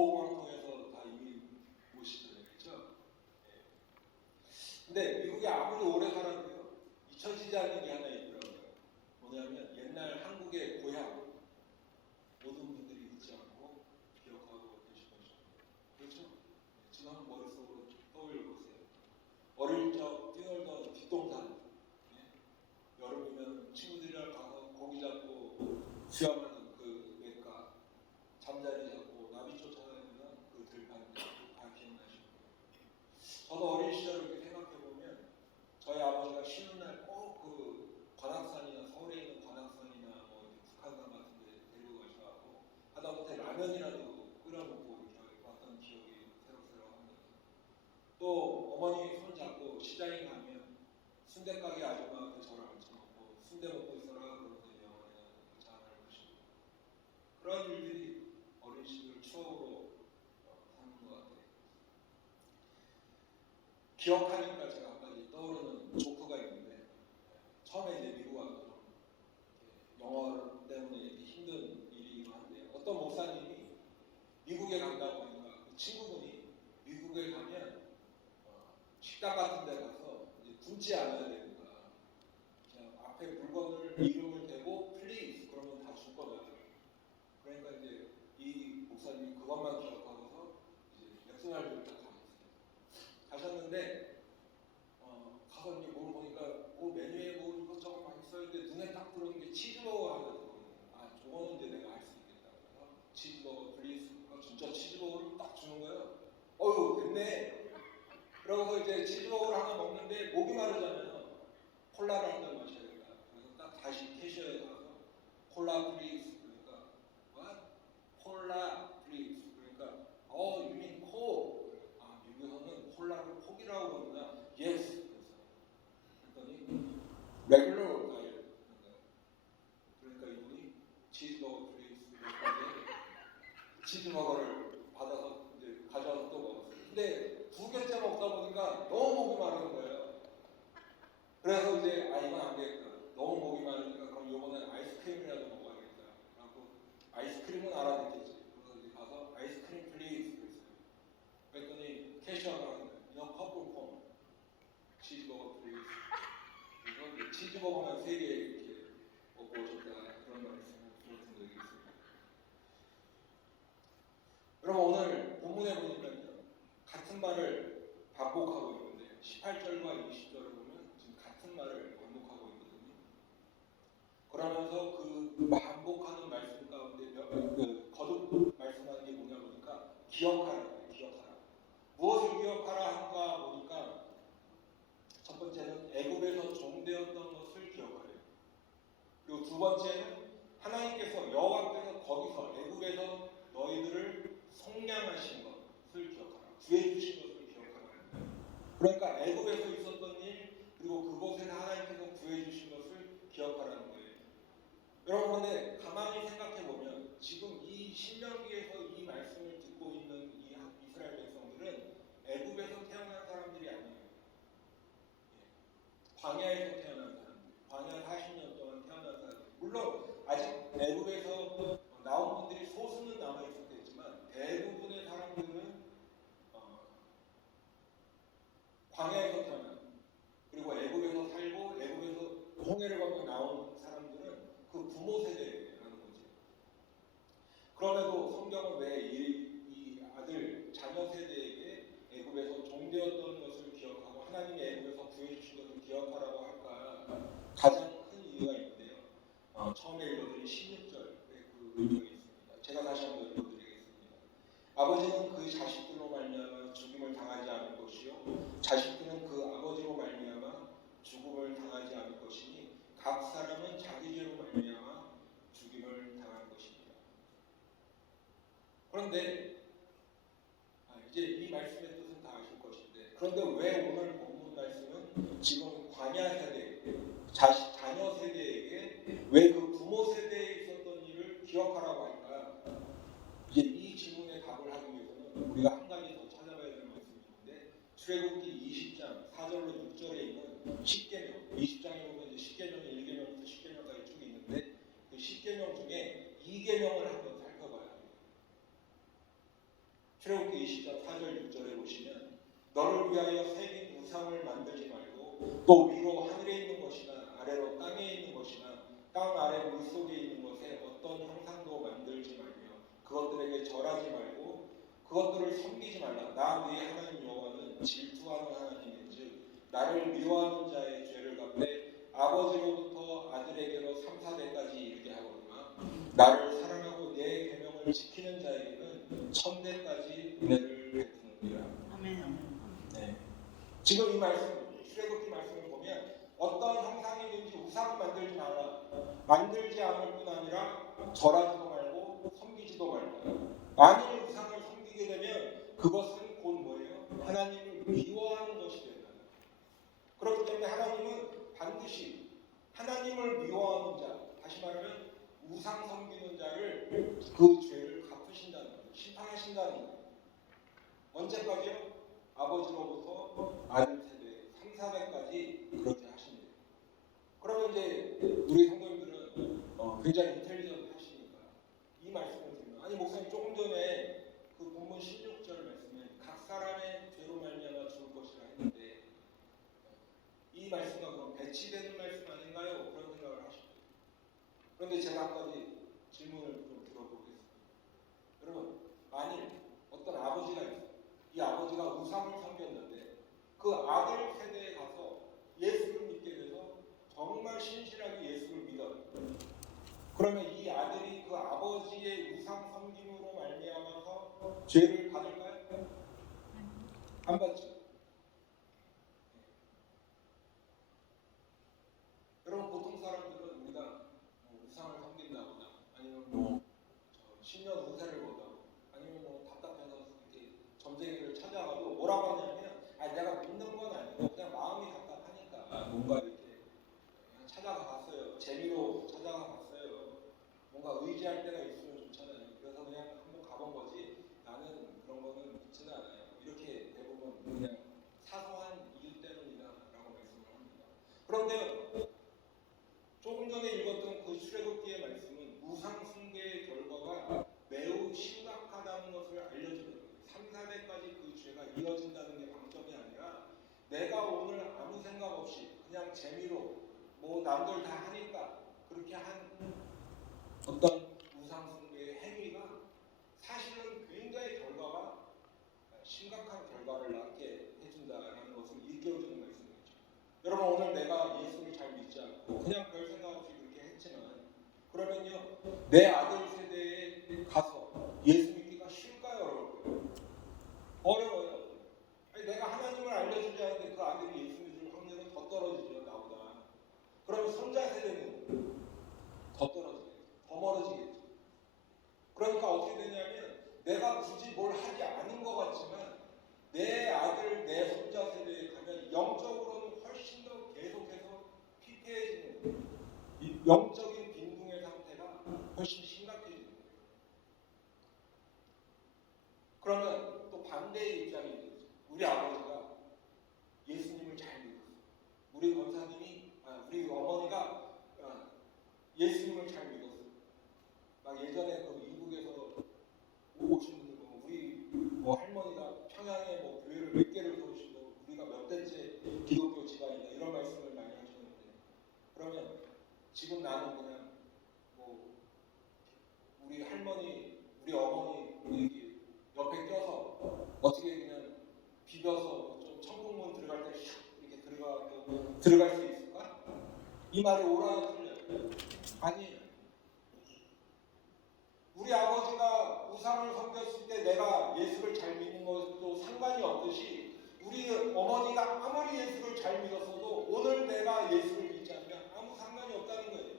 유보공항 통해서 다 이미 오시잖아요, 그렇죠? 예. 근데 미국에 아무리 오래 살아도요, 잊혀지지 않는 게 하나 있더라고요. 뭐냐면 옛날 한국의 고향, 모든 분들이 잊지 않고 기억하고 계실 것이죠. 그렇죠? 지금 한번 머릿속으로 떠올려 보세요. 어릴 적 뛰놀던 뒷동산, 예? 여름이면 친구들이랑 가서 고기 잡고 수영하는 그 냇가, 잠자리 잡고 나비 쫓아다니는 그 들판, 다 기억나시고. 저도 어린 시절 이렇게 생각해 보면 저희 아버지가 쉬는 날 꼭 그 관악산이나 서울에 있는 관악산이나 뭐 북한산 같은 데 데리고 가셔가지고 하다못해 라면이라도 끓여 먹고 이렇게 왔던 기억이 새록새록합니다. 또 어머니 손 잡고 시장에 가면 순대 가게 아줌마한테 저를 앉혀놓고 순대 먹고 있어라 그러면서 영화에 장을 보시고 그런 일들이 어린 시절 추억으로 삼는 것 같아요. 기억하니까 제가 한 가지 떠오르는 조크가 있는데 처음에 이제 미국 와서 좀 영어 때문에 이렇게 힘든 일이기도 한데 어떤 목사님이 미국에 간다고 하니까 그 친구분이 미국에 가면 식당 같은 데 가서 이제 굶지 않아야 되니까 그냥 앞에 물건을 이름을 대고 플리즈 그러면 다 줄 거다. 그러니까 이제 이 목사님이 그것만 기억하고서 이제 맥도날드를 딱 가셨는데 가서 이제 뭘 보니까 뭐 메뉴에 뭐 이것저것 많이 써있는데 눈에 딱 들어오는 게 치즈버거 하나 들어오는 거예요. 아 저거는 이제 내가 알 수 있겠다. 그래서 치즈버거 플리즈 진짜 치즈버거를 딱 주는 거예요. 어휴 됐네. 그러고서 이제 치즈버거를 하나 먹는데 목이 마르잖아요. 콜라를 한 잔 마셔야겠다. 그래서 딱 다시 캐셔에 가서 콜라 플리즈 그러니까 what? 콜라 플리즈 그러니까 you mean 코. 아 미국에서는 콜라를 콕이라고 그러는구나. yes. 그랬더니 regular diet 그러니까 이분이 치즈버거 플리즈 치즈버거를 받아서 이제 가져와서 또 먹었어요. 근데 두 개째 먹다 보니까 너무 목이 마르는 거예요. 그래서 이제 이건 안 되겠다. 너무 목이 마르니까 그럼 이번엔 아이스크림이라도 먹어야겠다. 그래갖고 아이스크림은 알아듣겠지. 그래서 이제 가서 아이스크림 플리즈 그랬어요. 그랬더니 캐셔가 하는 거예요. 커플 콘 치즈버거 플리즈. 그래서 치즈버거만 3개 이렇게 먹고 오셨다 그런 말씀을 들었던 적이 있습니다. 여러분 오늘 본문에 보니까요. 같은 말을 반복하고 있는데 18절과 20절을 보면 지금 같은 말을 반복하고 있거든요. 그러면서 그 반복하는 말씀 가운데 거듭 말씀하는 게 뭐냐 보니까 기억하라. 무엇을 기억하라 한가 보니까 첫 번째는 애굽에서 종되었던 것을 기억하래요. 그리고 두 번째는 하나님께서 여호와께서 거기서 애굽에서 너희들을 속량하신 것을 기억하라. 구해주신 것을 기억하라. 그러니까 애굽에서 있었던 일 그리고 그곳에서 하나님께서 구해주신 것을 기억하라는 거예요. 여러분 근데 가만히 생각해보면 지금 이 신명기에서 이 말씀을 듣고 있는 이 이스라엘 백성들은 애굽에서 태어난 사람들이 아니에요. 광야에서 태어난 사람들, 광야 40년 동안 태어난 사람들. 물론 아직 애굽에서 나온 분들이 소수는 남아있었겠지만 대부분의 사람들은 광야에서 태어난 그리고 애굽에서 살고 애굽에서 홍해를 건너 나온 사람들은 그 부모 세대라는 거지. 그럼에도 성경은 왜 이 아들 자녀 세대에게 애굽에서 종되었던 것을 기억하고 하나님이 애굽에서 구해주신 것을 기억하라고 할까? 가장 큰 이유가 있는데요. 처음에 읽어드린 16절에 그 의미가 있습니다. 제가 다시 한번 읽어드리겠습니다. 아버지는 그 자식들로 말미암아 죽임을 당하지 않을 것이요 자식들은 그 아버지로 말미암아 죽음을 당하지 않을 것이니 각 사람은 자기 죄로 말미암아 죽임을 당할 것입니다. 그런데 이제 이 말씀의 뜻은 다 아실 것인데 그런데 왜 오늘 본문 말씀은 지금 광야 세대, 자녀 세대에게 왜 그 부모 세대에 있었던 일을 기억하라고 할까? 이제 이 질문에 답을 하기 위해서는 우리가 한 가지 더 찾아봐야 될 말씀이 있는데 출애굽기 20장 4절로 6절에 있는 십계명 20장에 보면 이제 십계명이 1계명부터 10계명까지 쭉 있는데 그 십계명 중에 2계명을 한번 살펴봐야 합니다. 또 위로 하늘에 있는 것이나 아래로 땅에 있는 것이나 땅 아래 물속에 있는 것에 어떤 형상도 만들지 말며 그것들에게 절하지 말고 그것들을 섬기지 말라. 나 네 하나님 여호와는 질투하는 하나님인즉 나를 미워하는 자의 죄를 갚되 아버지로부터 아들에게로 3, 4대까지 이르게 하거니와 나를 사랑하고 내 계명을 지키는 자에게는 1000대까지 은혜를 베푸느니라. 아멘. 네. 지금 이 말씀, 출애굽기 말씀을 보면 어떤 형상이든지 우상을 만들지 마라. 만들지 않을 뿐 아니라 절하지도 말고 섬기지도 말고. 만일 우상을 섬기게 되면 그것은 곧 뭐예요? 하나님을 미워하는 것이 된다. 그렇기 때문에 하나님은 반드시 하나님을 미워하는 자, 다시 말하면 우상 섬기는 자를 그 죄를 갚으신다는 거예요. 심판하신다는 거예요. 언제까지요? 아버지로부터 아들 세대 3, 4대까지 그렇게 하십니다. 그러면 이제 우리 성도님들은 굉장히 인텔리전트 하시니까 이 말씀을 드리면 아니 목사님 조금 전에 그 본문 16절 말씀에 각 사람의 죄로 말미암아 죽을 것이라 했는데 이 말씀과 그럼 배치되는 말씀 아닌가요? 그런 생각을 하십니다. 그런데 제가 한 가지 질문을 좀 들어보겠습니다. 여러분 만일 어떤 아버지가 있어요. 이 아버지가 우상을 섬겼는데 그 아들 세대에 가서 예수를 믿게 돼서 정말 신실하게 예수를 믿어요. 그러면 이 아들이 그 아버지의 우상 섬김으로 말미암아서 죄를 받을까요? 안 받죠. 여러분 보통 사람들은 우리가 우상을 섬긴다거나 아니면 신년 운세를 본다고 아니면 답답해서 이렇게 점쟁이를 찾아가도 뭐라고 하냐면 내가 믿는 건 아니고 그냥 마음이 답답하니까 뭔가 이렇게 그냥 찾아가 봤어요. 재미로 찾아가 봤어요. 뭔가 의지할 때가 있으면 좋잖아요. 그래서 그냥 한번 가본 거지 나는 그런 거는 믿지는 않아요. 이렇게 대부분 그냥 사소한 이유 때문이다라고 말씀을 합니다. 그런데 조금 전에 읽었던 그 출애굽기의 말씀은 우상 숭배의 결과가 매우 심각하다는 것을 알려주는 3, 4대까지 그 죄가 이어진다는 게 방점이 아니라 내가 오늘 아무 생각 없이 그냥 재미로 남들 다 하니까 그렇게 한 어떤 우상 숭배의 행위가 사실은 굉장히 결과가 심각한 결과를 낳게 해준다라는 것을 일깨워주는 말씀이죠. 여러분 오늘 내가 예수를 잘 믿지 않고 그냥 별 생각 없이 그렇게 했지만 그러면요 내 아들 세대에 가서 예수 믿기가 쉽을까요? 여러분? 어려워요. 아니, 내가 하나님을 알려주지 않는데 그 아들이 예수 믿을 확률은 더 떨어지죠 나보다. 그러면 손자 세대는 더 떨어지겠죠. 더 멀어지겠죠. 그러니까 어떻게 되냐면 내가 굳이 뭘 하지 않은 것 같지만 내 아들, 내 손자 세대에 가면 영적으로는 훨씬 더 계속해서 피폐해지는 거예요. 이 영적인 빈궁의 상태가 훨씬 심각해지는 거예요. 그러면 또 반대의 입장이 되죠. 우리 아버지가 예수님을 잘 믿었어요. 우리 권사님이, 우리 어머니가 예수님을 잘 믿었어요. 막 예전에 그 미국에서 오신 분들 우리 할머니가 평양에 교회를 몇 개를 세우시고 우리가 몇 대째 기독교 집안이다 이런 말씀을 많이 하시는데 그러면 지금 나는 그냥 우리 할머니, 우리 어머니 우리 옆에 껴서 어떻게 그냥 비벼서 좀 천국문 들어갈 때 이렇게 들어갈 수 있을까? 이 말이 옳아요, 틀려요? 아니에요. 우리 아버지가 우상을 섬겼을 때 내가 예수를 잘 믿는 것도 상관이 없듯이 우리 어머니가 아무리 예수를 잘 믿었어도 오늘 내가 예수를 믿지 않으면 아무 상관이 없다는 거예요.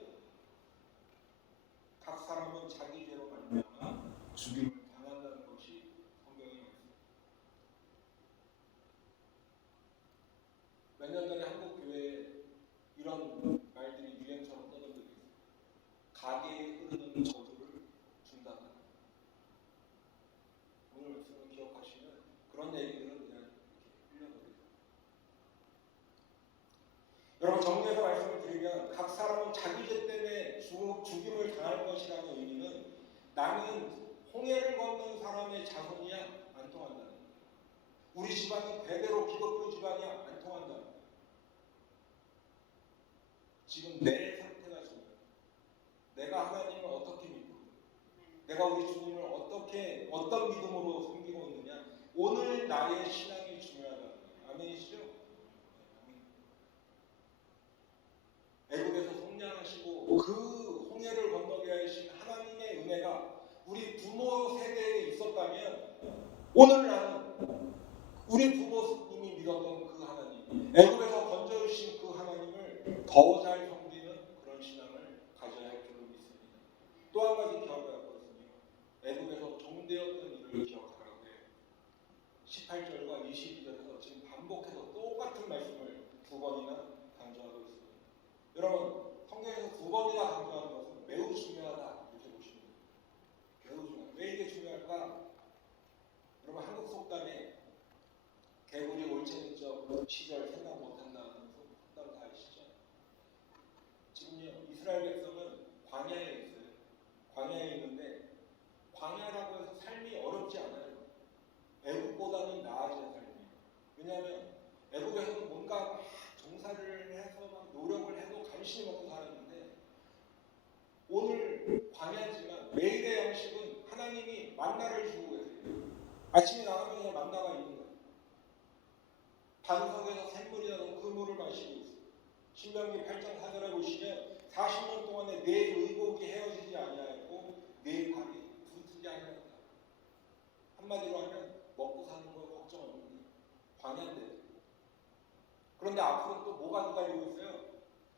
각 사람은 자기 죄로 말미암아 죽임을 당한다는 것이 성경의 말씀입니다. 몇 년 전에 한국 교회에 이런 말들이 유행처럼 떠는 적이 있어요. 가게에 흐르는 저주를 준다는 오늘 말씀을 기억하시면 그런 얘기들은 그냥 이렇게 흘려버려요. 여러분 정리해서 말씀을 드리면 각 사람은 자기 죄 때문에 죽임을 당할 것이라는 의미는 나는 홍해를 건넌 사람의 자손이야 안 통한다는 거예요. 우리 집안이 대대로 기독교 집안이야 안 통한다는 거예요. 더 잘 섬기는 그런 신앙을 가져야 할 줄로 믿습니다. 또 한 가지 기억해야 하거든요. 애굽에서 종되었던 일을 기억하라고 해요. 18절과 22절에서 지금 반복해서 똑같은 말씀을 두 번이나 강조하고 있습니다. 여러분, 성경에서 두 번이나 강조하는 것은 매우 중요하다 이렇게 보시면 돼요. 매우 중요하다. 왜 이게 중요할까? 여러분, 한국 속담에 개구리 올챙이적 시절 생각 못한다는 속담 다 아시죠? 지금요, 이스라엘 백성은 광야에 있어요. 광야에 있는데 광야라고 해서 삶이 어렵지 않아요. 애국보다는 나아진 삶이에요. 왜냐하면 애국에서는 뭔가 막 종사를 해서 막 노력을 해도 간신히 먹고 살았는데 오늘 광야지만 매일의 양식은 하나님이 만나를 주고 계세요. 아침에 나가면 그냥 만나가 있는 거예요. 반석에서 샘물이라도 그 물을 마시고 있어요. 신명기 8장 4절에 보시면 40년 동안에 내 의복이 헤어지지 아니하였고 내 발이 부르트지 아니하였다. 한마디로 하면 먹고 사는 거 걱정 없는 광야인데. 그런데 앞으로 또 뭐가 기다리고 있어요?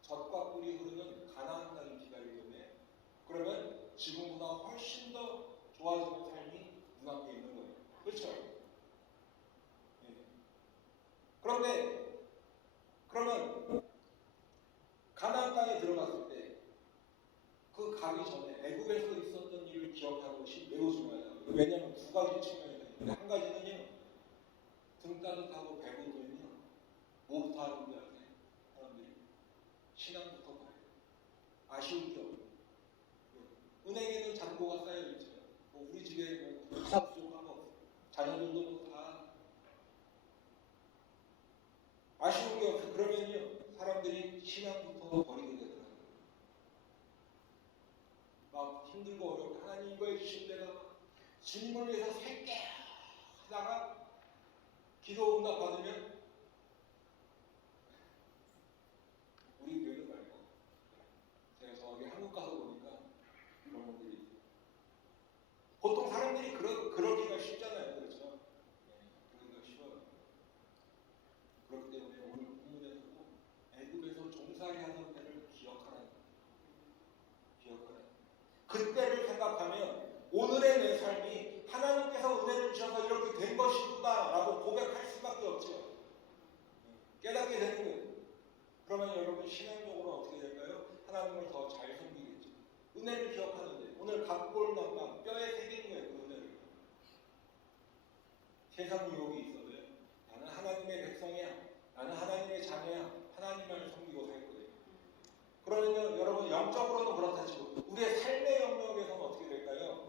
젖과 꿀이 흐르는 가나안 땅이 기다리고 있네. 그러면 지금보다 훨씬 더 좋아지는 삶이 눈앞에 있는 거예요. 그렇죠? 네. 그러면 가나안 땅에 들어갔을 때 그 가기 전에 애굽에서 있었던 일을 기억하는 것이 매우 중요하다. 왜냐하면 두 가지 측면이 있는데 한 가지는요, 등 따뜻하고 배고프면요 뭐부터 하는 줄 아세요? 사람들이 신앙부터 봐요. 아쉬운 게 없어요. 은행에는 잔고가 쌓여 있죠. 뭐 우리 집에 뭐 하나 부족한 거 없어요. 자녀들도 뭐다 아쉬운 게 없어요. 그러면요 사람들이 신앙부터 버리게 되더라고요. 막 힘들고 어렵고 하나님 이거 해주시면 내가 주님을 위해서 살게 하다가 기도 응답 받으면 우리 교회는 말고 제가 저기 한국 가서 보니까 그런 분들이 있어요. 보통 사람들이 그러기가 쉽잖아요. 그렇죠? 네, 그러기가 쉬워요. 그렇기 때문에 오늘 본문에서도 애굽에서 종살이 하던 때를 기억하라. 그때를 생각하면 오늘의 내 삶이 하나님께서 은혜를 주셔서 이렇게 된 것이구나 라고 고백할 수밖에 없죠. 깨닫게 되는 거예요. 그러면 여러분 신앙적으로 어떻게 될까요? 하나님을 더 잘 섬기겠죠. 은혜를 기억하는데 오늘 각골 난방 뼈에 새긴 거예요. 그 은혜를. 세상 유혹이 있어도요. 나는 하나님의 백성이야. 나는 하나님의 자녀야. 하나님만을 섬기고 살 거예요. 그러면 여러분 영적으로는 그렇다 치고 우리의 삶의 영역에서는 어떻게 될까요?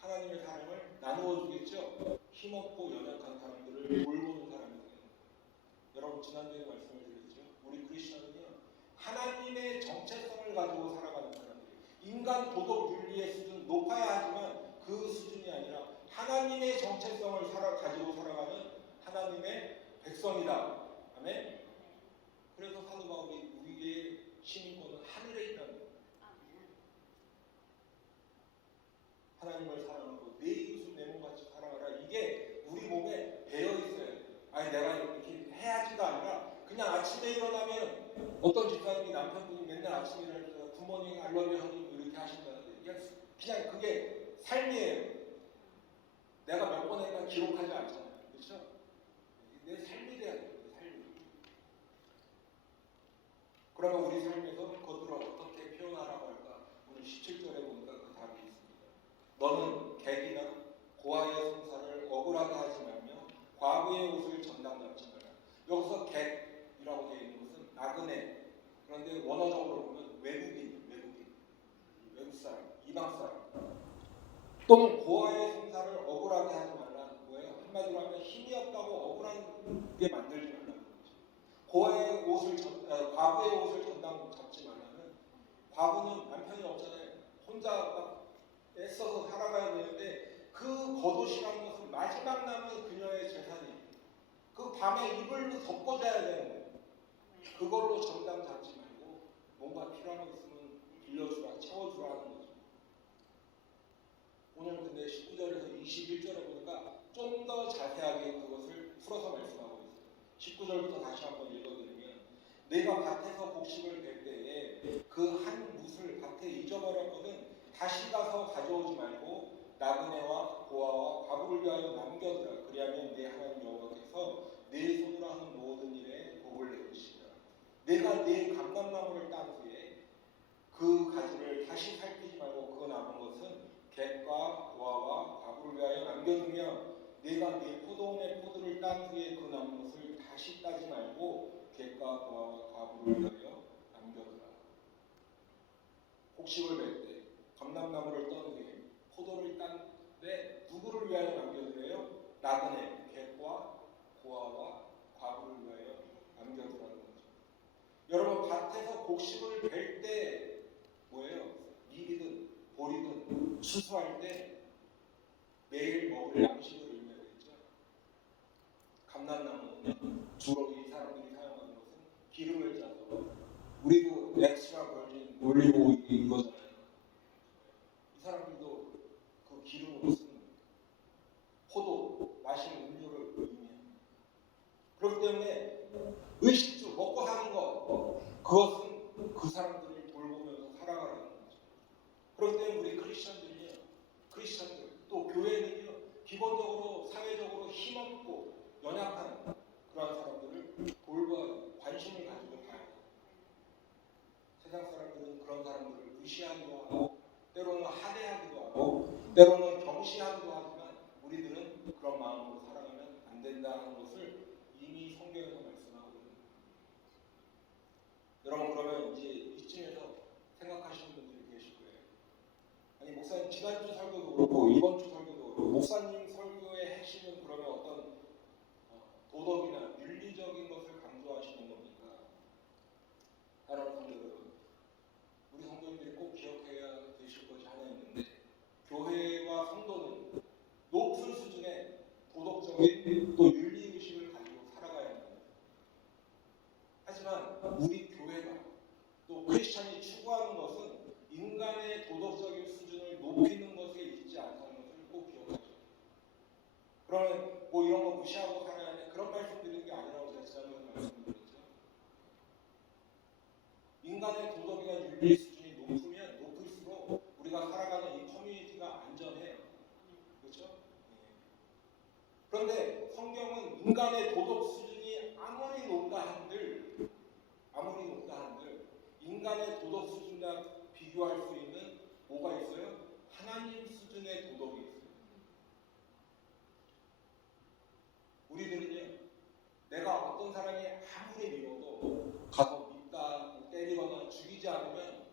하나님의 사랑을 나누어 주겠죠. 힘없고 연약한 사람들을 돌보는 사람이 되는 거예요. 여러분 지난주에 말씀을 드렸죠. 우리 크리스천은요 하나님의 정체성을 가지고 살아가는 사람들이에요. 인간 도덕 윤리의 수준 높아야 하지만 그 수준이 아니라 하나님의 정체성을 가지고 살아가는 하나님의 백성이다. 아멘. 그래서 사도 바울이 우리의 시민권은 하늘에 있다는 거예요. 하나님을 사랑하고 내 이웃을 내 몸같이 사랑하라. 이게 우리 몸에 배어 있어요. 아니 내가 이렇게 해야지가 아니라 그냥 아침에 일어나면 어떤 집사님이 남편분이 맨날 아침에 일어나서 굿모닝 알러뷰 하니 이렇게 하신다는데 그냥 그게 삶이에요. 내가 몇 번 했나 기록하지 않잖아요. 그렇죠? 내 삶이 돼야 돼요. 내 삶이. 그러면 우리 삶에서 그것들을 어떻게 표현하라고 할까? 오늘 17절에 보니까 그 답이 있습니다. 너는 객이나 고아의 성사를 억울하게 하지 말며 과부의 옷을 정당 잡지 마라. 여기서 객이라고 되어 있는 것은 나그네. 그런데 원어적으로 보면 외국 사람, 이방 사람. 또는 고아의 성사를 억울하게 하지 말라는 거예요. 한마디로 하면 힘이 없다고 억울하게 만들지 말라는 거죠. 과부의 옷을 전당 잡지 말라는, 과부는 남편이 없잖아요. 혼자 막 애써서 살아가야 되는데 그 겉옷이라는 것은 마지막 남은 그녀의 재산이에요. 그 밤에 이불로 덮어줘야 되는 거예요. 그걸로 전당 잡지 말고 뭔가 필요한 거 있으면 빌려주라, 채워주라 하는 거죠. 오늘 근데 19절에서 21절에 보니까 좀 더 자세하게 그것을 풀어서 말씀하고 있어요. 19절부터 다시 한번 읽어드리면 내가 밭에서 곡식을 벨 때에 그 한 뭇을 밭에 잊어버렸거든 다시 가서 가져오지 말고 나그네와 고아와 과부를 위하여 남겨두라. 그리하면 내 하나님 여호와께서 내 손으로 하는 모든 일에 복을 내리시리라. 내가 내 감람나무를 딴 후에 그 가지를 다시 살피지 말고 그 남은 것은 객과 고아와 과부를 위하여 남겨두며 내가 내 포도원의 포도를 딴 후에 그 남은 것을 다시 따지 말고 객과 고아와 과부를 위하여 남겨두라. 곡식을 벨 때 감람나무를 떤 후에 포도를 딴데 누구를 위하여 남겨두래요? 나그네, 객과 고아와 과부를 위하여 남겨두라는 거죠. 여러분 밭에서 곡식을 벨 때 뭐예요? 밀이든 보리든 추수할 때 매일 먹을 양식을 의미하겠죠. 감람나무는 주로 이 사람들이 사용하는 것은 기름을 짜서 우리도 엑스트라 버진 올리브 오일 이거잖아요. 이 사람들도 그 기름으로 쓰는 포도, 마시는 음료를 의미합니다. 그렇기 때문에 의식주, 먹고 사는 것, 그것은 그 사람들을 돌보면서 살아가라는 거죠. 그렇기 때문에 우리 크리스천들, 또 교회는요, 기본적으로 사회적으로 힘없고 연약한 그런 사람들을 돌봐야 관심을 가지고 봐야 돼요. 세상 사람들은 그런 사람들을 무시하기도 하고 때로는 하대하기도 하고 때로는 경시하기도 하지만 우리들은 그런 마음으로 살아가면 안 된다는 것을 이미 성경에서 말씀하거든요. 여러분 그러면 이제 이쯤에서 생각하시는 분들이 계실 거예요. 아니 목사님 지난주 설교도 그렇고 이번 주 설교도 그렇고 목사님 설교의 핵심은 그러면 어떤 도덕이나 윤리적인 것을 강조하시는 겁니까? 사랑하는 성도 여러분, 우리 성도님들이 꼭 기억해야 되실 것이 하나 있는데 교회와 성도는 높은 수준의 도덕적인 또 윤리의식을 가지고 살아가야 합니다. 하지만 우리 교회가 또 크리스찬이 추구하는 것은 인간의 도덕적인 수준을 높이는 것에 있지 않다는 것을 꼭 기억하셔야 돼요. 그러면 뭐 이런 거 무시하고 살아야 하는 그런 말씀 드리는 게 아니라고 제가 지난번에 말씀드렸죠. 인간의 도덕이나 윤리 수준이 높으면 높을수록 우리가 살아가는 이 커뮤니티가 안전해요. 그렇죠? 그런데 성경은 인간의 도덕 수준이 아무리 높다 한들 인간의 도덕 수준과 비교할 수 있는 뭐가 있어요? 하나님 수준의 도덕이 있어요. 우리들은요, 내가 어떤 사람이 아무리 미워도 가서 밉다, 때리거나 죽이지 않으면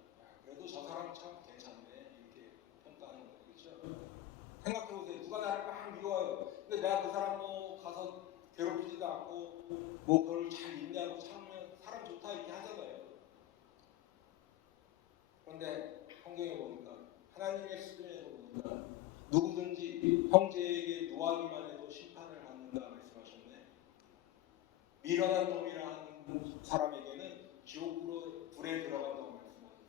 그래도 저 사람 참 괜찮네 이렇게 평가하는 거예요. 그렇죠? 생각해보세요. 누가 나를 막 미워요. 근데 내가 그 사람 뭐 가서 괴롭히지도 않고 뭐 그걸 잘 인내하고 참으면 사람 좋다 이렇게 하잖아요. 그런데 성경에 보니까 하나님의 수준에서 보니까 누구든지 형제에게 노하기만 해도 심판을 받는다 말씀하셨네. 미련한 놈이라 하는 사람에게는 지옥으로 불에 들어간다고 말씀하셨어요.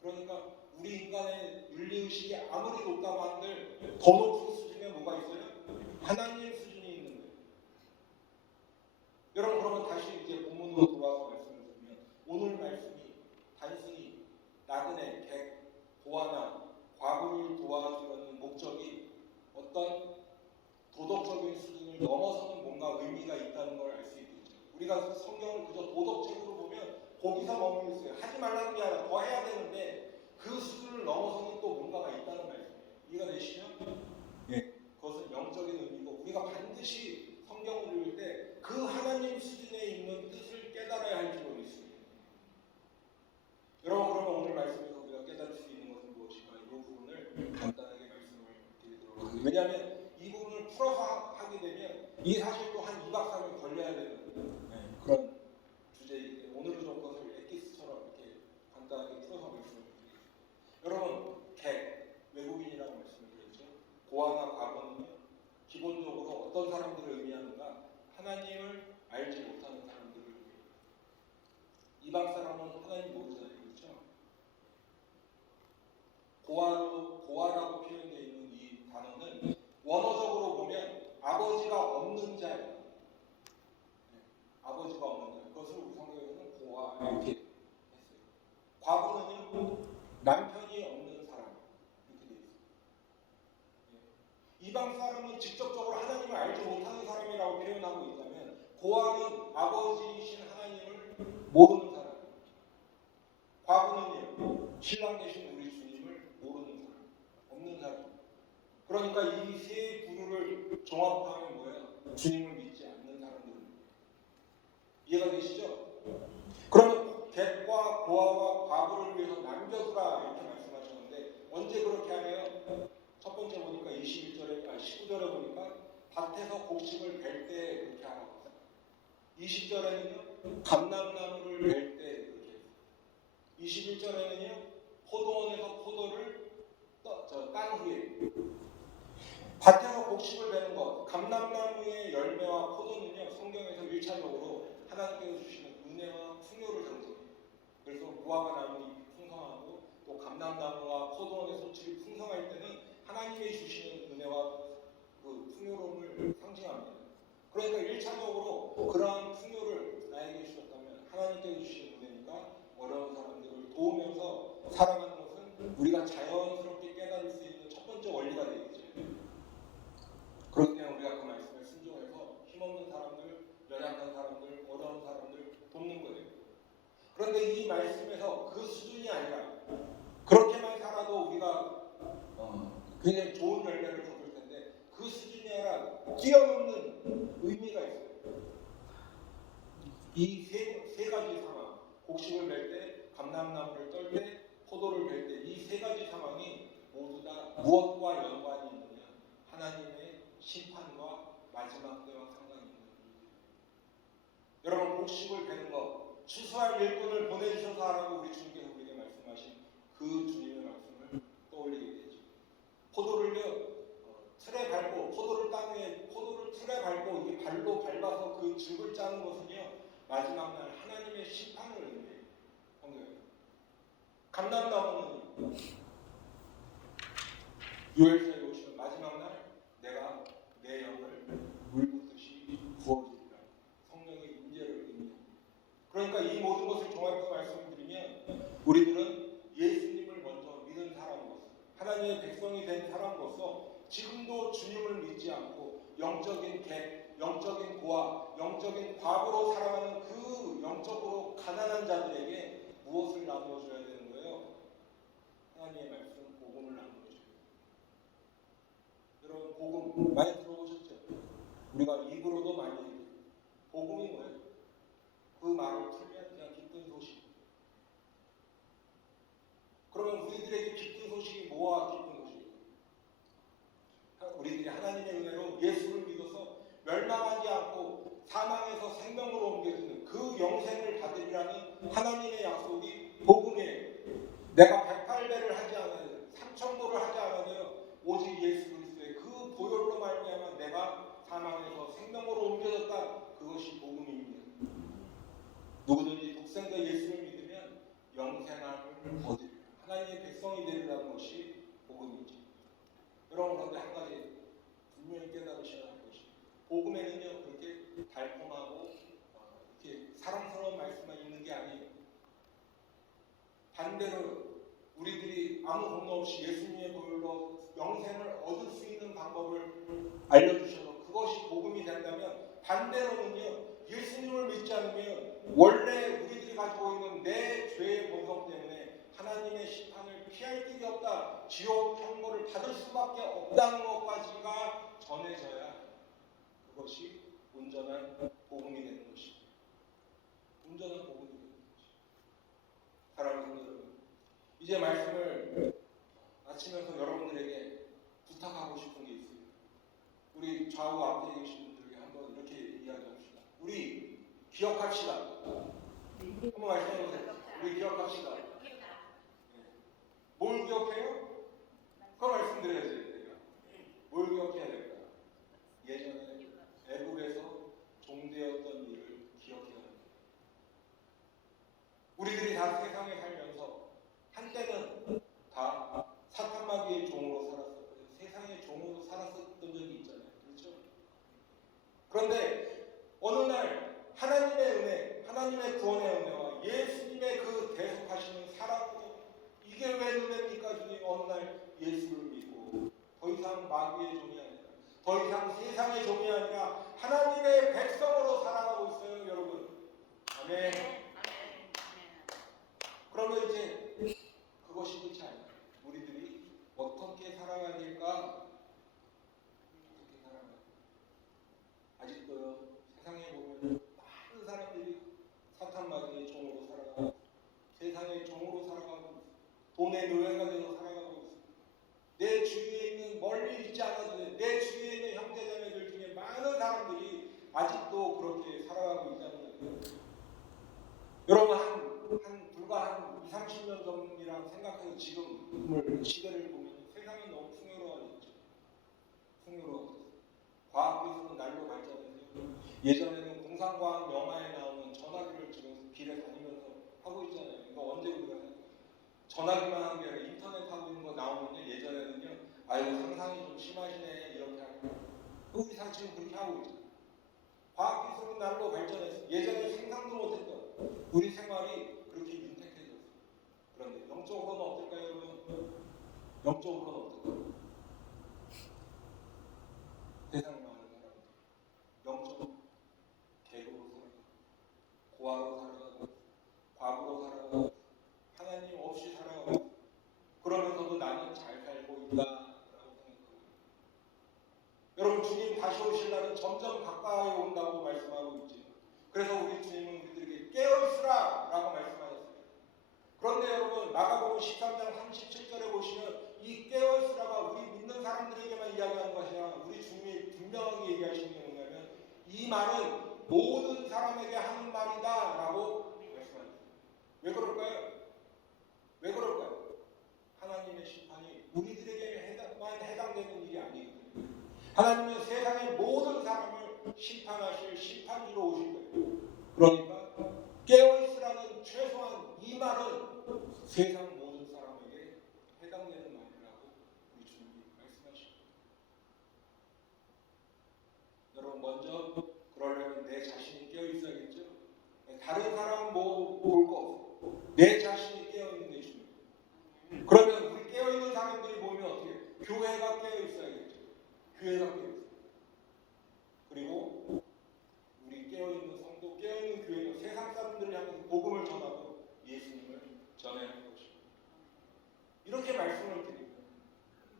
그러니까 우리 인간의 윤리의식이 아무리 높다고 한들 더 높은 수준에 뭐가 있어요? 하나님 수준이 있는 거예요. 여러분 그러면 다시 이제 본문으로 돌아와서 말씀을 드리면 오늘 말씀이 단순히 나그네, 객, 고아나 과부를 도와주려는 목적이 어떤 도덕적인 수준을 넘어서는 뭔가 의미가 있다는 걸 알 수 있겠죠. 우리가 성경을 그저 도덕적으로 보면 거기서 머물러 있어요. 하지 말라는 게 아니라 더 해야 되는데 그 수준을 넘어서는 또 뭔가가 있다는 말씀이에요. 이해가 되시죠? 예. 그것은 영적인 의미고 우리가 반드시 성경을 읽을 때 그 하나님 수준에 있는 뜻을 깨달아야 할 줄로 있습니다. 여러분 그러면 오늘 말씀에서 우리가 깨달을 수 있는 것은 무엇인가 이 부분을 간단하게 말씀을 드리도록 하겠습니다. 왜냐하면 이 부분을 풀어서 하게 되면 이 사실도 한 2박 3일 걸려야 되는 그런 주제이기 때문에 오늘은 좀 그것을 엑기스처럼 이렇게 간단하게 풀어서 말씀을 드리겠습니다. 여러분 객, 외국인이라고 말씀드렸죠. 고아나 과부는요 기본적으로 어떤 사람들을 의미하는가? 하나님을 알지 못하는 사람들을 의미합니다. 이방 사람은 하나님 모르잖아요. 그렇죠? 고아라고 표현되어 있는 이 단어는 원어적으로 보면 아버지가 없는 자예요. 아버지가 없는 자. 그것을 우리 성경에서 모르는 사람. 과부는요, 신랑 되신 우리 주님을 모르는 사람, 없는 사람. 그러니까 이 세 부류를 종합하면 뭐예요? 주님을 믿지 않는 사람들입니다. 이해가 되시죠? 그러면 객과 고아와 과부를 위해서 남겨두라 이렇게 말씀하셨는데 언제 그렇게 하네요? 첫 번째 보니까 19절에 보니까 밭에서 곡식을 벨 때 그렇게 하라고 했어요. 20절에는요 감람나무를 벨 때 그렇게 했어요. 21절에는요 포도원에서 포도를 딴 후에 밭에서 곡식을 베는 것, 감람나무의 열매와 포도는요 성경에서 1차적으로 하나님께서 주시는 은혜와 풍요를 상징해요. 그래서 무화과 나무는 풍성하고 또 감람나무와 포도원의 소출이 풍성할 때는 하나님이 주시는 은혜와 그 풍요로움을 상징합니다. 그러니까 1차적으로 그러한 풍요를 나에게 주셨다면 하나님께서 주시는 은혜니까 어려운 사람들을 도우면서 살아가는 것은 우리가 자연스럽게 깨달을 수 있는 첫 번째 원리가 되겠죠. 그렇기 때문에 우리가 그 말씀에 순종해서 힘없는 사람들, 연약한 사람들, 어려운 사람들 돕는 거예요. 그런데 이 말씀에서 그 수준이 아니라 그렇게만 살아도 우리가 굉장히 좋은 열매를 거둘 텐데 그 수준이 아니라 뛰어넘는 의미가 있어요. 이 세 가지 상황, 곡식을 벨 때, 감람나무를 떨 때, 포도를 벨 때 이 세 가지 상황이 모두 다 무엇과 연관이 있느냐? 하나님의 심판과 마지막 때와 상관이 있는 거예요. 여러분 곡식을 베는 것, 추수할 일꾼을 보내주셔서 하라고 우리 주님께서 우리에게 말씀하신 그 주님의 말씀을 떠올리게 되죠. 포도를요 틀에 밟고 포도를 땅 위에 포도를 틀에 밟고 이게 발로 밟아서 그 즙을 짜는 것은요 마지막 날 하나님의 심판을 의미해요. 감람나무는 요엘서에 보시면 마지막 날 내가 내 영을 물 붓듯이 부어주리라. 성령의 임재를 의미합니다. 그러니까 이 모든 것을 종합해서 말씀드리면 우리들은 예수님을 먼저 믿은 사람으로서 하나님의 백성이 된 사람으로서 지금도 주님을 믿지 않고 영적인 객, 영적인 고아, 영적인 과부로 살아가는 그 영적으로 가난한 자들에게 무엇을 나누어줘야 되는 거예요? 하나님의 말씀, 복음을 나누어줘야 돼요. 여러분 복음 많이 들어보셨죠? 우리가 입으로도 많이 얘기해요. 복음이 뭐예요? 그 말을 풀면 그냥 기쁜 소식. 그러면 우리들에게 기쁜 소식이 뭐와 기쁜 소식이에요? 우리들이 하나님의 은혜로 예수를 믿어서 멸망하지 않고 사망에서 생명으로 옮겨지는 그 영생을 받으리라는 하나님의 약속이 복음이에요. 내가 108배를 하지 않아요. 3000도를 하지 않아요. 오직 예수 그리스도의 그 보혈로 말미암아 내가 사망에서 생명으로 옮겨졌다. 그것이 복음입니다. 누구든지 독생자 예수를 믿으면 영생함을 얻으리라. 하나님의 백성이 되리라는 것이 복음이죠. 여러분 그런데 한 가지 분명히 깨달으셔야 할 것이 복음에는요 그렇게 달콤하고 이렇게 사랑스러운 말씀만 있는 게 아니에요. 반대로 우리들이 아무 공로 없이 예수님의 보혈로 영생을 얻을 수 있는 방법을 알려주셔서 그것이 복음이 된다면 반대로는요 예수님을 믿지 않으면 원래 우리들이 가지고 있는 내 죄의 본성 때문에 하나님의 심판을 피할 길이 없다. 지옥 형벌을 받을 수밖에 없다는 것까지가 전해져야 그것이 온전한 복음이 되는 것입니다. 온전한 복음이 되는 것입니다. 사랑하는 여러분, 이제 말씀을 마치면서 여러분들에게 부탁하고 싶은 게 있어요. 우리 좌우 앞에 계신 분들에게 한번 이렇게 이야기합시다. 우리 기억합시다. 한번 말씀해보세요. 우리 기억합시다. 뭘 기억해요? 그거 말씀드려야지. 뭘 기억해야 될까? 예전에 애굽에서 종되었던 일을 기억해야 합니다. 우리들이 다 세상에 살면서 한때는 다 사탄마귀의 종으로 살았었고 세상의 종으로 살았었던 적이 있잖아요. 그렇죠? 그런데 어느 날 하나님의 은혜, 하나님의 구원의 은혜와 예수님의 그 대속하시는 사랑으로 이게 왜 은혜입니까? 주님 어느 날 예수를 믿고 더 이상 마귀의 종이 아니라 더 이상 세상의 종이 아니라 하나님의 백성으로 살아가고 있어요. 여러분 아멘. 그래서 지금을 시대를 보면 세상은 너무 풍요로워졌죠. 풍요로워졌어요. 과학기술은 날로 발전해서 예전에는 공상과학 영화에 나오는 전화기를 지금 길에 다니면서 하고 있잖아요. 이거 언제 우리가 전화기만 한 게 아니라 인터넷 하고 있는 거 나오면요. 예전에는요. 아유 상상이 좀 심하시네 이렇게 하고 우리 다 지금 그렇게 하고 있죠. 과학기술은 날로 발전해서 예전에 상상도 못했던 우리 생활이 그렇게 윤택해졌어요. 그런데 영적으로는 어떨까요 여러분? 영적으로는 어떨까요? 세상 많은 사람들 영적 계급으로 살아가고 고아로 살아가고 과부로 살아가고 하나님 없이 살아가고 그러면서도 나는 잘 살고 있다라고 생각하고 여러분 주님 다시 오실 날은 점점 가까이 온다고 말씀하고 있죠. 그래서 우리 주님은 우리들에게 깨어있으라 라고 말씀하셨어요. 그런데 여러분 마가복음 13장 37절에 보시면 이 깨어있으라가 우리 믿는 사람들에게만 이야기하는 것이 아니라 우리 주님이 분명하게 얘기하시는 게 뭐냐면 이 말은 모든 사람에게 하는 말이다 라고 말씀하셨어요. 왜 그럴까요? 왜 그럴까요? 하나님의 심판이 우리들에게만 해당되는 일이 아니거든요. 하나님은 세상의 모든 사람을 심판하실 심판주로 오실 거예요. 그러니까 깨어있으라는 최소한 이 말은 세상 모든 사람에게 해당되는 말이라고 우리 주님이 말씀하십니다. 여러분 먼저 그러려면 내 자신이 깨어있어야겠죠. 다른 사람은 뭐 볼 거 없어. 내 자신이 깨어있는 게 중요해요. 그러면 우리 깨어있는 사람들이 보면 어떻게 해요? 교회가 깨어있어야겠죠. 교회가 깨어있어요. 그리고 우리 깨어있는 성도, 깨어있는 교회는 세상 사람들을 향해서 복음을 전하고 예수님을 전해야 하는 것입니다. 이렇게 말씀을 드립니다.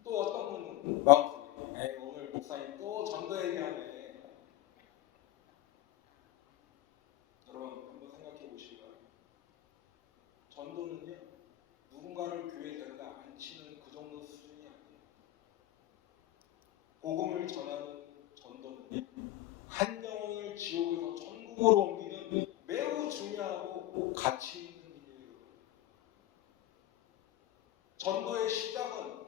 또 어떤 분은 마음속에 오늘 목사님 또 전도 얘기하네. 여러분 한번 생각해 보시기 바랍니다. 전도는요 누군가를 교회에 데려다 앉히는 그 정도 수준이 아니에요. 복음을 전하는 전도는요 한 영혼을 지옥에서 천국으로 옮기는 매우 중요하고 가치 있는 일이에요. 전도의 시작은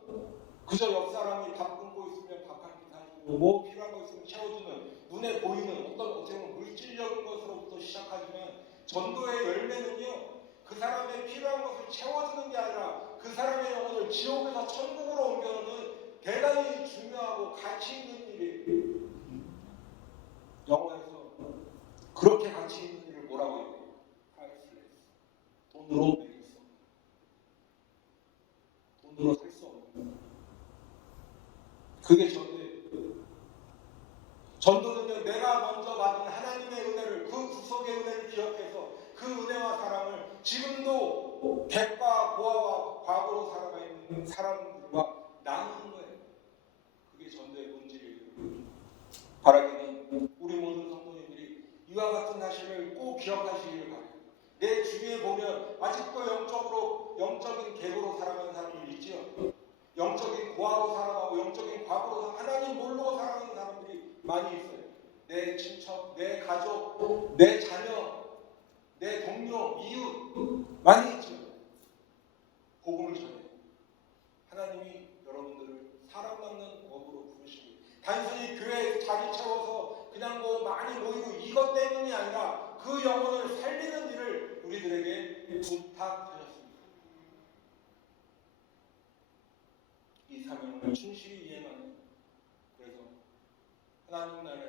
그저 옆 사람이 밥 굶고 있으면 밥 한 끼 사주고 뭐 필요한 거 있으면 채워주는 눈에 보이는 어떻게 보면 물질적인 것으로부터 시작하지만 전도의 열매는요 그 사람의 필요한 것을 채워주는 게 아니라 그 사람의 영혼을 지옥에서 천국으로 옮겨놓는 대단히 중요하고 가치 있는 일이에요. 영어에서 그렇게 가치 있는 일을 뭐라고 해요? priceless. 돈으로 매길 수 없는, 돈으로 살 수 없는. 그게 전도예요. 전도는요 내가 먼저 받은 하나님의 은혜를 그 구속의 은혜를 기억해서 그 은혜와 사랑을 지금도 객과 고아와 과거로 살아가 있는 사람들과 나누는 거예요. 그게 전도의 본질이에요. 바라기는 우리 모든 성도님들이 이와 같은 사실을 꼭 기억하시기를 바랍니다. 내 주위에 보면 아직도 영적인 계보로 살아가는 사람들이 있지요. 영적인 고아로 살아가고 영적인 과부로 하나님 모르고 살아가는 사람들이 많이 있어요. 내 친척, 내 가족, 내 자녀, 내 동료, 이웃 많이 있죠. 복음을 전해요. 하나님이 여러분들을 사람 낳는 법으로 부르시고 단순히 교회에 자리 채워서 그냥 뭐 많이 모이고 이것 때문이 아니라 그 영혼을 살리는 일을 우리들에게 부탁하셨습니다. 이 사명을 충실히 이행하는 그래서 하나님 나라에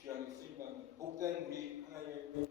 귀하게 쓰임받는 복된 우리 하나님의